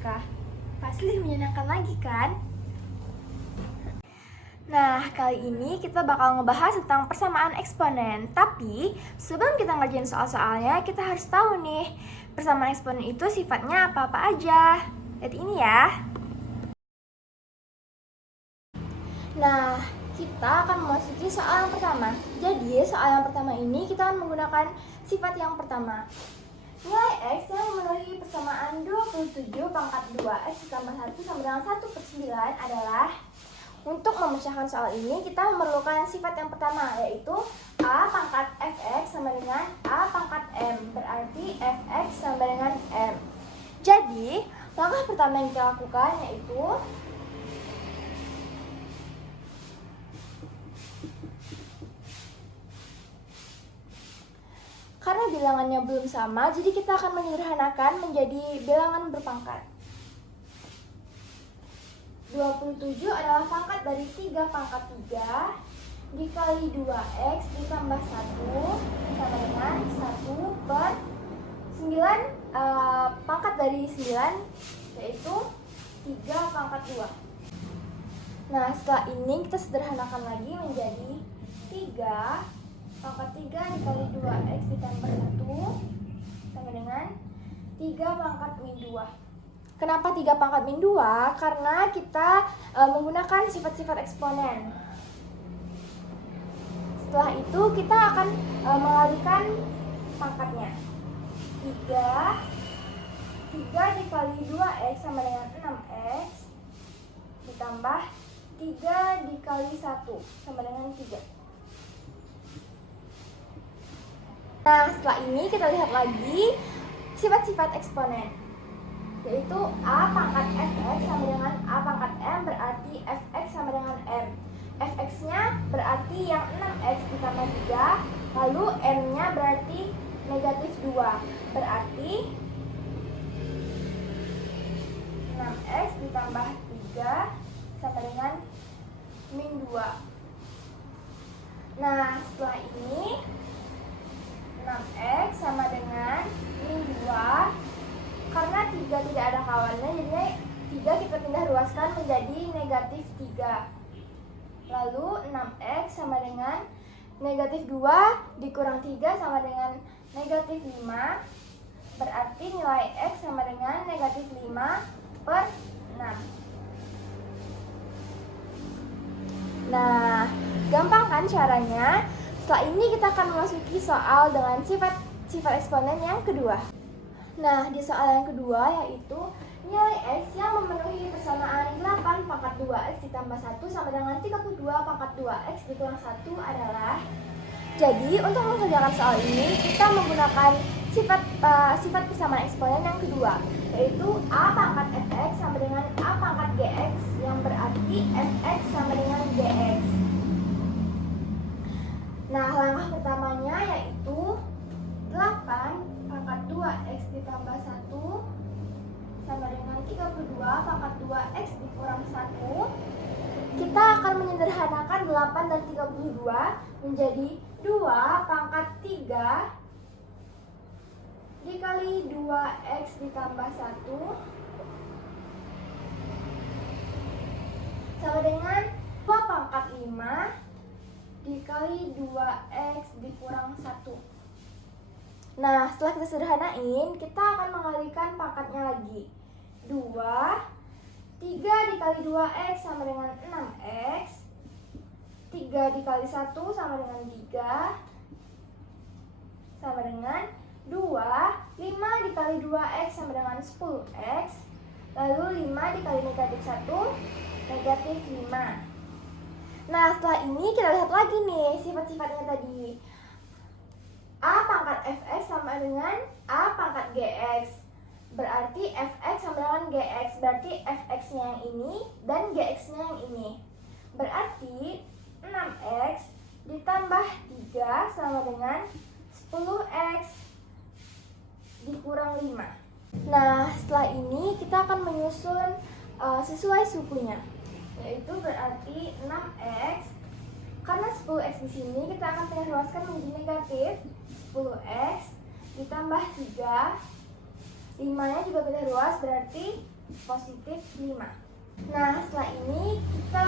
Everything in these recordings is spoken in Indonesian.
mereka. Pasti lebih menyenangkan lagi kan? Nah, kali ini kita bakal ngebahas tentang persamaan eksponen. Tapi, sebelum kita ngerjain soal-soalnya, kita harus tahu nih, persamaan eksponen itu sifatnya apa-apa aja. Lihat ini ya. Nah, kita akan memasuki soal yang pertama. Jadi, soal yang pertama ini kita akan menggunakan sifat yang pertama. Nilai X yang memenuhi persamaan 27 pangkat 2X ditambah 1 sama dengan 1/9 adalah. Untuk memecahkan soal ini, kita memerlukan sifat yang pertama, yaitu A pangkat Fx sama dengan A pangkat M. Berarti Fx sama dengan M. Jadi, langkah pertama yang kita lakukan yaitu karena bilangannya belum sama, jadi kita akan menyederhanakan menjadi bilangan berpangkat. 27 adalah pangkat dari 3 pangkat 3 dikali 2X ditambah 1 sama dengan 1/9 pangkat dari 9 yaitu 3 pangkat 2. Nah, setelah ini kita sederhanakan lagi menjadi 3 pangkat 3 dikali 2X ditambah 1 sama dengan 3 pangkat min 2. Kenapa 3 pangkat min 2? Karena kita menggunakan sifat-sifat eksponen. Setelah itu kita akan mengalihkan pangkatnya. 3 dikali 2X sama dengan 6X ditambah 3 dikali 1 sama dengan 3. Nah, setelah ini kita lihat lagi sifat-sifat eksponen, yaitu A pangkat Fx sama dengan A pangkat M, berarti Fx sama dengan M. Fx-nya berarti yang 6x ditambah 3, lalu M-nya berarti negatif 2, berarti 6x ditambah 3 sama dengan min 2. Nah, setelah ini 6x sama dengan min 2. Karena 3 tidak ada kawannya, jadinya 3 kita pindah ruaskan menjadi negatif 3. Lalu 6x sama dengan negatif 2 dikurang 3 sama dengan negatif 5. Berarti nilai x sama dengan negatif 5/6. Nah, gampang kan caranya? Setelah ini kita akan memasuki soal dengan sifat eksponen yang kedua. Nah, di soal yang kedua yaitu nilai X yang memenuhi persamaan 8 pangkat 2X ditambah 1 sama dengan 32 pangkat 2X dikurang 1 adalah. Jadi, untuk mengerjakan soal ini, kita menggunakan sifat persamaan eksponen yang kedua, yaitu A pangkat Fx sama dengan A pangkat Gx, yang berarti Fx sama dengan Gx. Nah, langkah pertamanya yaitu 8 pangkat 2X ditambah 1 sama dengan 32 pangkat 2X dikurang 1. Kita akan menyederhanakan 8 dan 32 menjadi 2 pangkat 3 dikali 2X ditambah 1 sama dengan 2 pangkat 5 dikali 2X dikurang 1. Nah, setelah kita sederhanain, kita akan mengalihkan pangkatnya lagi. 3 dikali 2X sama dengan 6X. 3 dikali 1 sama dengan 3 sama dengan 2. 5 dikali 2X sama dengan 10X. Lalu 5 dikali negatif 1 negatif 5. Nah, setelah ini kita lihat lagi nih sifat-sifatnya tadi. A pangkat Fx sama dengan A pangkat Gx. Berarti Fx sama dengan Gx. Berarti Fx-nya yang ini dan Gx-nya yang ini. Berarti 6x ditambah 3 sama dengan 10x dikurang 5. Nah, setelah ini kita akan menyusun sesuai sukunya, yaitu berarti 6x. Karena 10x di sini kita akan pindah ruaskan menjadi negatif 10x ditambah 3. 5-nya juga pindah ruas berarti positif 5. Nah, setelah ini kita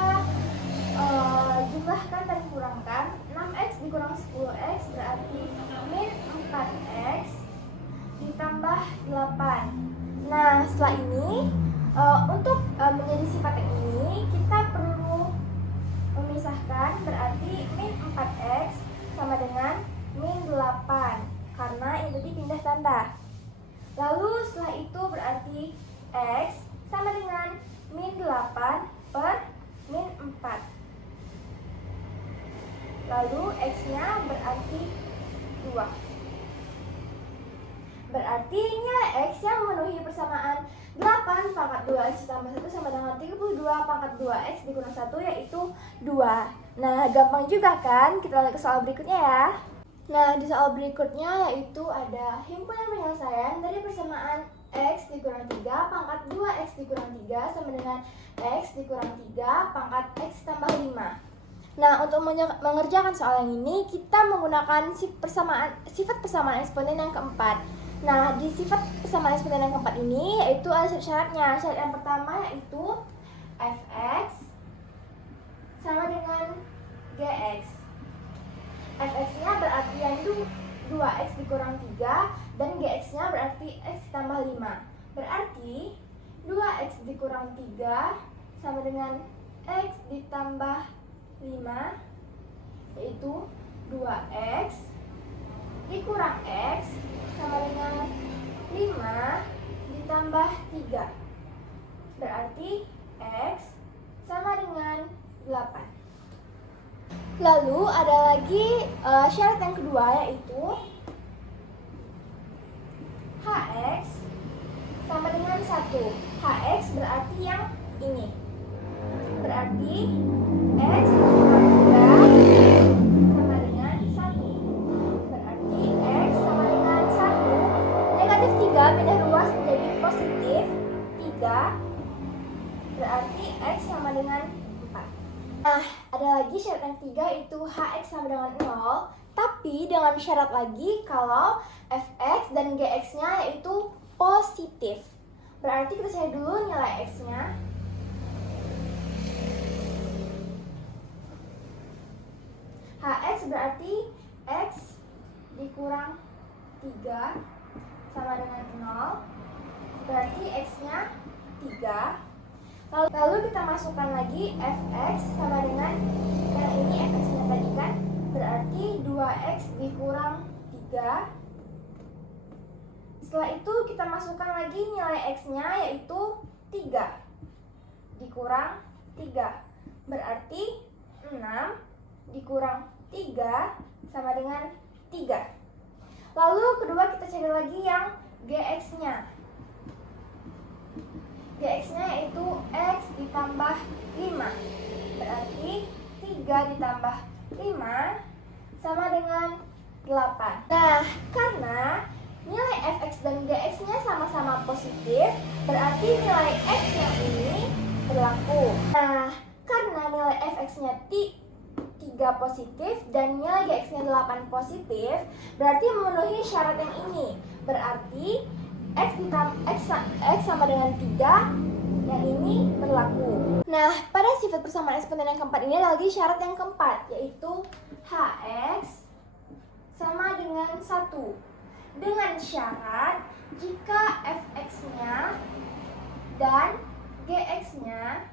jumlahkan dan kurangkan. 6x dikurang 10x berarti min 4x ditambah 8. Nah, setelah ini untuk menjadi sifat yang ini kita perlu memisahkan, berarti min 4x sama dengan min 8 karena ini tadi pindah tanda. Lalu setelah itu berarti x sama dengan min 8 per min 4. Lalu x-nya berarti 2. Berarti nilai x yang memenuhi persamaan 8 pangkat 2x ditambah 1 sama dengan 32 pangkat 2x dikurang 1 yaitu 2. Nah, gampang juga kan? Kita lihat ke soal berikutnya ya. Nah, di soal berikutnya yaitu ada himpunan penyelesaian dari persamaan x dikurang 3 pangkat 2x dikurang 3 sama dengan x dikurang 3 pangkat x tambah 5. Nah, untuk mengerjakan soal yang ini kita menggunakan sifat persamaan eksponen yang keempat. Nah, di sifat persamaan eksponen yang keempat ini yaitu ada syarat-syaratnya. Syarat yang pertama yaitu fx sama dengan gx. Fx-nya berarti yang 2x dikurang 3 dan gx-nya berarti x ditambah 5. Berarti 2x dikurang 3 sama dengan x ditambah 5 yaitu 2x dikurang x sama dengan 5 ditambah 3. Berarti x sama dengan 8. Lalu ada lagi syarat yang kedua yaitu hx sama dengan 1. Hx berarti yang ini. Berarti x dikurang 3 sama dengan 1. Berarti x sama dengan 1. Negatif 3 pindah luas menjadi positif 3. Berarti x sama dengan 4. Nah, ada lagi syarat yang ketiga yaitu hx sama dengan 0. Tapi dengan syarat lagi kalau fx dan gx-nya yaitu positif. Berarti kita cari dulu nilai x-nya. Hx berarti x dikurang 3 sama dengan 0. Berarti x-nya 3. Lalu kita masukkan lagi fx sama dengan yang ini fx-nya tadi kan. Berarti 2x dikurang 3. Setelah itu kita masukkan lagi nilai x-nya yaitu 3 dikurang 3. Berarti 6 dikurang 3 sama dengan 3. Lalu kedua kita cari lagi yang gx-nya. Gx-nya yaitu x ditambah 5. Berarti 3 ditambah 5 sama dengan 8. Nah, karena nilai fx dan gx-nya sama-sama positif, berarti nilai x yang ini berlaku. Nah, karena nilai fx-nya 3 positif dan nilai gx-nya 8 positif, berarti memenuhi syarat yang ini. Berarti x sama dengan 3, yang ini berlaku. Nah, pada sifat persamaan eksponen yang keempat ini ada lagi syarat yang keempat, yaitu hx sama dengan 1. Dengan syarat jika fx-nya dan gx-nya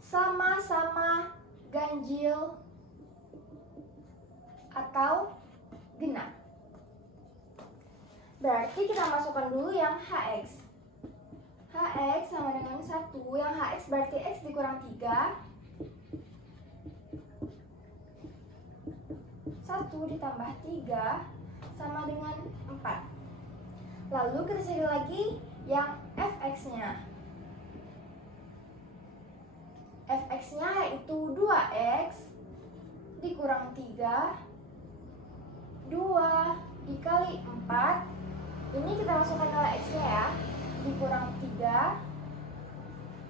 sama-sama ganjil atau genap. Berarti kita masukkan dulu yang hx. Hx sama dengan 1. Yang hx berarti x dikurang 3. 1 ditambah 3 sama dengan 4. Lalu kita cari lagi yang fx-nya. Fx-nya yaitu 2x dikurang 3. 2 dikali 4. Ini kita masukkan nilai x-nya ya. Dikurang 3.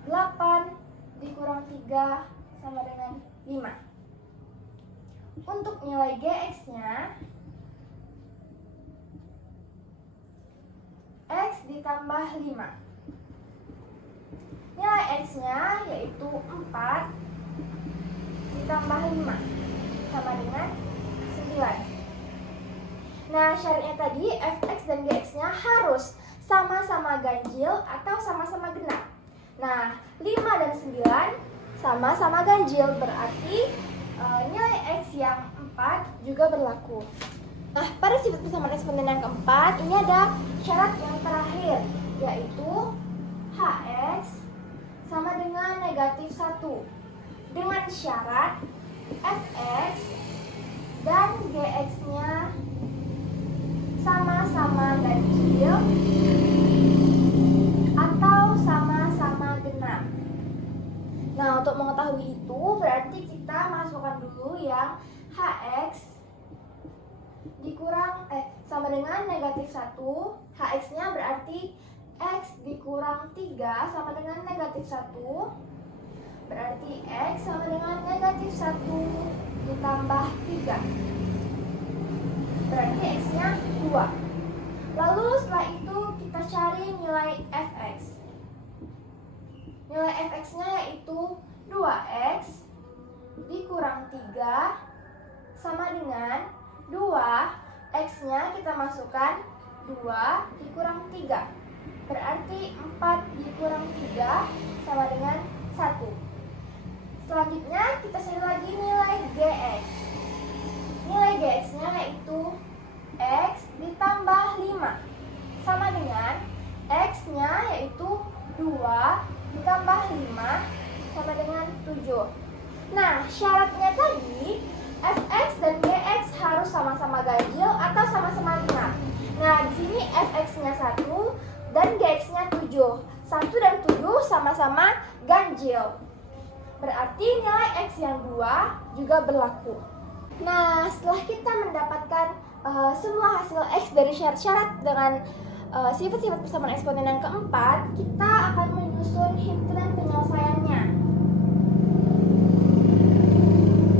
8 dikurang 3 sama dengan 5. Untuk nilai gx-nya X ditambah 5. Nilai X-nya yaitu 4 ditambah 5 sama dengan 9. Nah, syaratnya tadi fx dan gx-nya harus sama-sama ganjil atau sama-sama genap. Nah, 5 dan 9 sama-sama ganjil, berarti nilai x yang 4 juga berlaku. Nah, pada sifat persamaan eksponen yang keempat, ini ada syarat yang terakhir, yaitu hx sama dengan negatif 1. Dengan syarat fx dan gx-nya sama-sama ganjil atau sama-sama genap. Nah, untuk mengetahui itu berarti kita masukkan dulu yang hx dikurang sama dengan negatif 1. Hx-nya berarti x dikurang 3 sama dengan negatif 1. Berarti x sama dengan negatif 1 ditambah 3. Berarti x-nya 2. Lalu setelah itu kita cari nilai fx. Nilai fx-nya yaitu 2x dikurang 3 sama dengan 2. X-nya kita masukkan 2 dikurang 3. Berarti 4 dikurang 3 sama dengan 1. Selanjutnya kita cari lagi nilai gx. Nilai gx-nya yaitu x ditambah 5 sama dengan x-nya yaitu 2 ditambah 5 sama dengan 7. Nah, syaratnya tadi fx dan gx harus sama-sama ganjil atau sama-sama genap. Nah, di sini fx-nya 1 dan gx-nya 7. 1 dan 7 sama-sama ganjil. Berarti nilai x yang 2 juga berlaku. Nah, setelah kita mendapatkan semua hasil x dari syarat-syarat dengan sifat-sifat persamaan eksponen yang keempat, kita akan menyusun himpunan penyelesaiannya.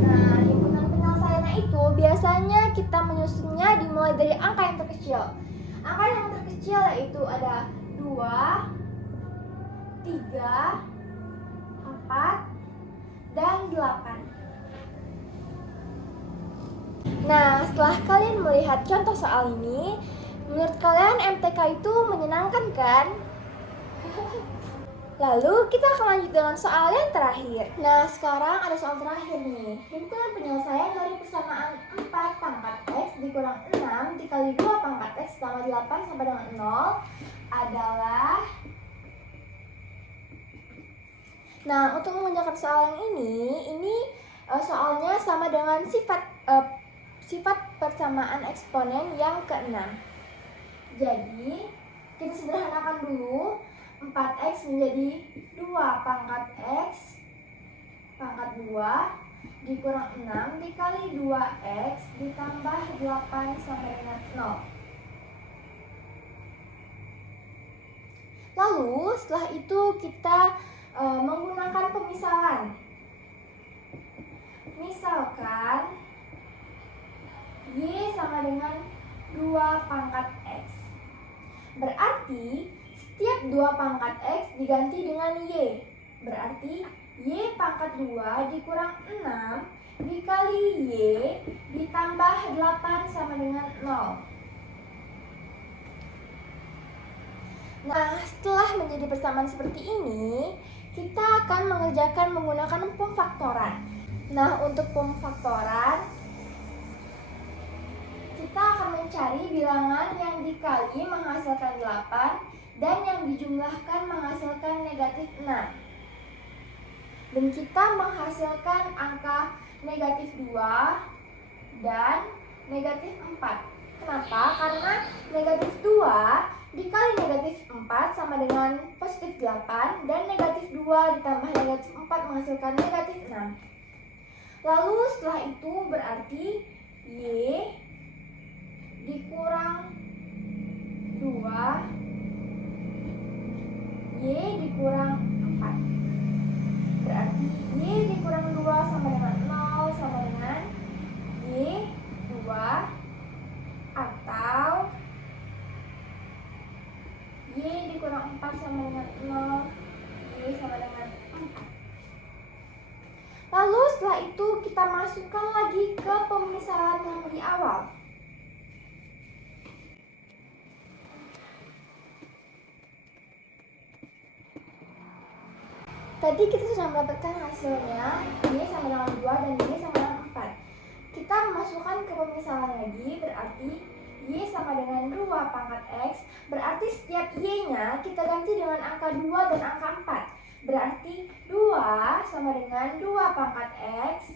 Nah, himpunan penyelesaiannya itu biasanya kita menyusunnya dimulai dari angka yang terkecil. Angka yang terkecil yaitu ada 2, 3, 4, dan 8. Nah, setelah kalian melihat contoh soal ini, menurut kalian MTK itu menyenangkan kan? Lalu kita akan lanjut dengan soal yang terakhir. Nah, sekarang ada soal terakhir nih. Himpunan penyelesaian dari persamaan 4 pangkat x dikurang 6 dikali 2 pangkat x tambah 8 sampai dengan 0 adalah... Nah, untuk mengerjakan soal yang ini soalnya sama dengan sifat persamaan eksponen yang ke-6. Jadi, kita sederhanakan dulu. 4x menjadi 2 pangkat x pangkat 2 dikurang 6 dikali 2x ditambah 8 sampai dengan 0. Lalu setelah itu kita menggunakan pemisalan. Misalkan y sama dengan 2 pangkat x. Berarti setiap 2 pangkat x diganti dengan y. Berarti y pangkat 2 dikurang 6 dikali y ditambah 8 sama dengan 0. Nah, setelah menjadi persamaan seperti ini, kita akan mengerjakan menggunakan pemfaktoran. Nah, untuk pemfaktoran, kita akan mencari bilangan yang dikali menghasilkan 8 dan yang dijumlahkan menghasilkan negatif 6. Dan kita menghasilkan angka negatif 2 dan negatif 4. Kenapa? Karena negatif 2 dikali negatif 4 sama dengan positif 8 dan negatif 2 ditambah negatif 4 menghasilkan negatif 6. Lalu setelah itu berarti y dikurang 2 y dikurang 4. Berarti y dikurang 2 sama dengan 0 sama dengan y 2 atau dikurang 4 sama dengan 0, Y sama dengan 4. Lalu setelah itu kita masukkan lagi ke pemisahan yang di awal. Tadi kita sudah mendapatkan hasilnya Y sama dengan 2 dan Y sama dengan 4. Kita memasukkan ke pemisahan lagi, berarti Y sama dengan 2 pangkat X. Berarti setiap Y-nya kita ganti dengan angka 2 dan angka 4. Berarti 2 sama dengan 2 pangkat X.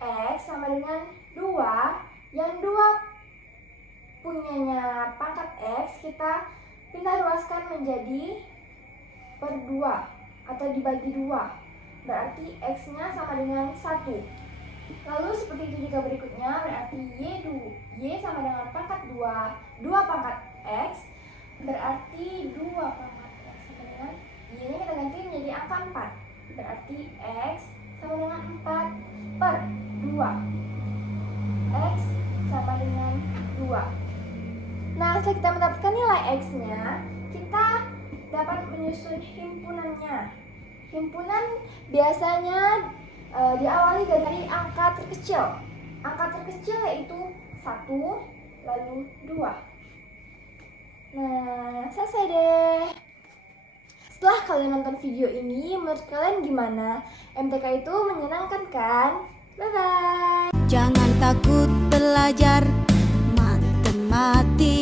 X sama dengan 2. Yang 2 punyanya pangkat X kita pindah ruaskan menjadi per 2 atau dibagi 2. Berarti X-nya sama dengan 1. Lalu seperti itu juga berikutnya, berarti Y sama dengan pangkat 2 pangkat X. Berarti 2 pangkat X sama dengan Y-nya kita ganti menjadi angka 4. Berarti X sama dengan 4 per 2. X sama dengan 2. Nah, setelah kita mendapatkan nilai X-nya, kita dapat menyusun himpunannya. Himpunan biasanya diawali dari angka terkecil. Angka terkecil yaitu 1, lalu 2. Nah, selesai deh. Setelah kalian nonton video ini, menurut kalian gimana? MTK itu menyenangkan kan? Bye-bye. Jangan takut belajar matematika.